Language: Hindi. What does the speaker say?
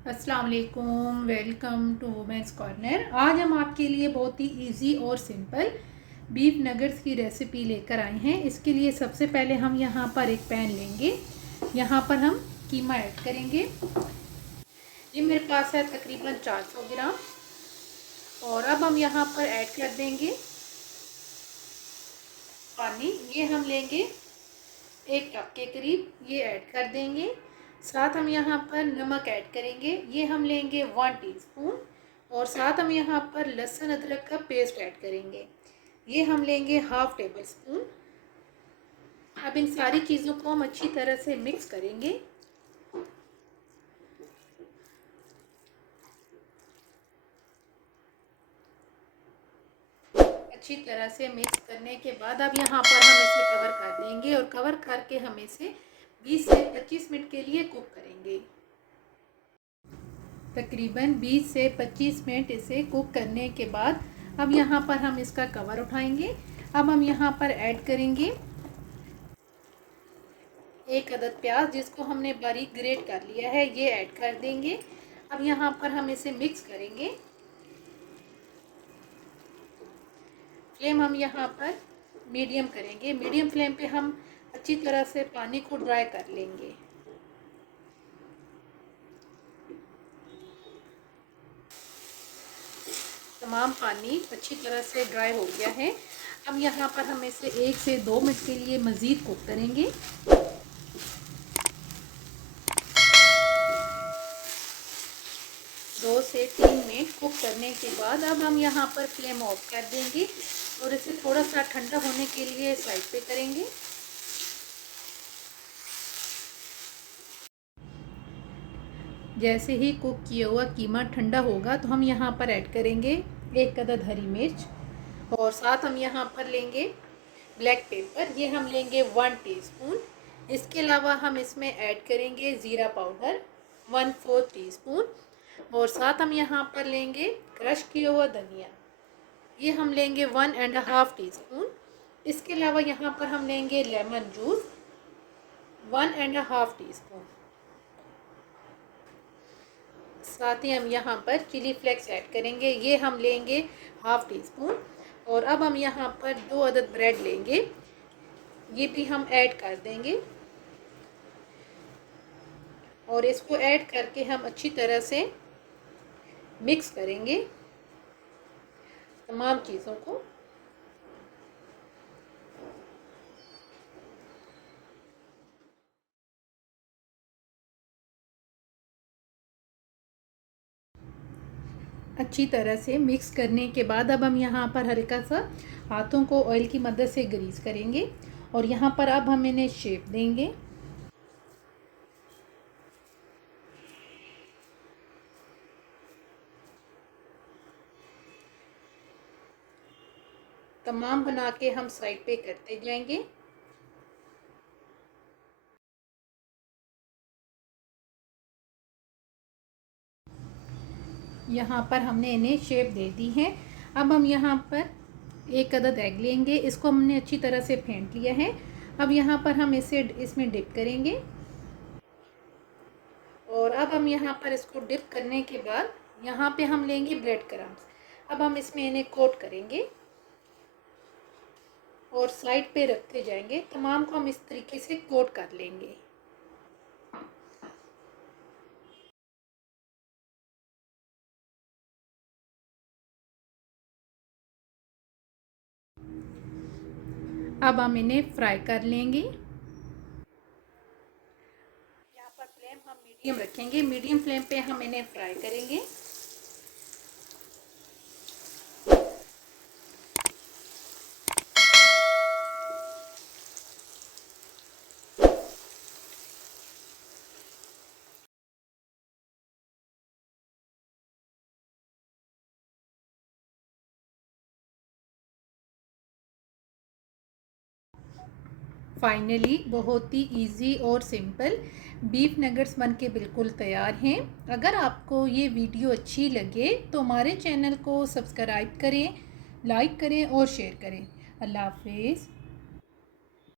अस्सलाम वालेकुम, वेलकम टू वुमेंस कॉर्नर। आज हम आपके लिए बहुत ही इजी और सिंपल बीफ नगेट्स की रेसिपी लेकर आए हैं। इसके लिए सबसे पहले हम यहाँ पर एक पैन लेंगे। यहाँ पर हम कीमा ऐड करेंगे। ये मेरे पास है तकरीबन 400 ग्राम। और अब हम यहाँ पर ऐड कर देंगे पानी। ये हम लेंगे 1 कप के करीब, ये ऐड कर देंगे। साथ हम यहाँ पर नमक ऐड करेंगे, ये हम लेंगे 1 टीस्पून। और साथ हम यहाँ पर लहसुन अदरक का पेस्ट ऐड करेंगे, ये हम लेंगे 1/2 टेबल स्पून। अब इन सारी चीज़ों को हम अच्छी तरह से मिक्स करेंगे। अच्छी तरह से मिक्स करने के बाद अब यहाँ पर हम इसे कवर कर देंगे और कवर करके हम इसे 20 से 25 मिनट के लिए कुक करेंगे। तकरीबन 20 से 25 मिनट इसे कुक करने के बाद अब यहाँ पर हम इसका कवर उठाएंगे। अब हम यहाँ पर ऐड करेंगे 1 अदद प्याज, जिसको हमने बारीक ग्रेट कर लिया है, ये ऐड कर देंगे। अब यहाँ पर हम इसे मिक्स करेंगे। फ्लेम हम यहाँ पर मीडियम करेंगे। मीडियम फ्लेम पे हम अच्छी तरह से पानी को ड्राई कर लेंगे। तमाम पानी अच्छी तरह से ड्राई हो गया है। अब यहाँ पर हम इसे 1 से 2 मिनट के लिए मज़ीद कुक करेंगे। 2 से 3 मिनट कुक करने के बाद अब हम यहाँ पर फ्लेम ऑफ कर देंगे और इसे थोड़ा सा ठंडा होने के लिए साइड पे करेंगे। जैसे ही कुक किया हुआ कीमा ठंडा होगा तो हम यहाँ पर ऐड करेंगे 1 अदद हरी मिर्च। और साथ हम यहाँ पर लेंगे ब्लैक पेपर, ये हम लेंगे 1 टीस्पून। इसके अलावा हम इसमें ऐड करेंगे ज़ीरा पाउडर 1/4 टीस्पून। और साथ हम यहाँ पर लेंगे क्रश किया हुआ धनिया, ये हम लेंगे 1.5 टीस्पून। इसके अलावा यहाँ पर हम लेंगे लेमन जूस 1.5 टीस्पून। साथ ही हम यहाँ पर चिली फ्लेक्स ऐड करेंगे, ये हम लेंगे 1/2 टीस्पून। और अब हम यहाँ पर 2 अदद ब्रेड लेंगे, ये भी हम ऐड कर देंगे। और इसको ऐड करके हम अच्छी तरह से मिक्स करेंगे तमाम चीज़ों को। अच्छी तरह से मिक्स करने के बाद अब हम यहाँ पर हल्का सा हाथों को ऑयल की मदद से ग्रीस करेंगे और यहाँ पर अब हम इन्हें शेप देंगे। तमाम बना के हम साइड पे करते जाएंगे। यहाँ पर हमने इन्हें शेप दे दी है। अब हम यहाँ पर 1 अदद एग लेंगे, इसको हमने अच्छी तरह से फेंट लिया है। अब यहाँ पर हम इसे इसमें डिप करेंगे। और अब हम यहाँ पर इसको डिप करने के बाद यहाँ पे हम लेंगे ब्रेड क्रम्स। अब हम इसमें इन्हें कोट करेंगे और साइड पे रखते जाएंगे। तमाम को हम इस तरीके से कोट कर लेंगे। अब हम इन्हें फ्राई कर लेंगे। यहाँ पर फ्लेम हम मीडियम रखेंगे। मीडियम फ्लेम पे हम इन्हें फ्राई करेंगे। फाइनली बहुत ही इजी और सिंपल बीफ नगेट्स बन के बिल्कुल तैयार हैं। अगर आपको ये वीडियो अच्छी लगे तो हमारे चैनल को सब्सक्राइब करें, लाइक करें और शेयर करें। अल्लाह हाफिज़।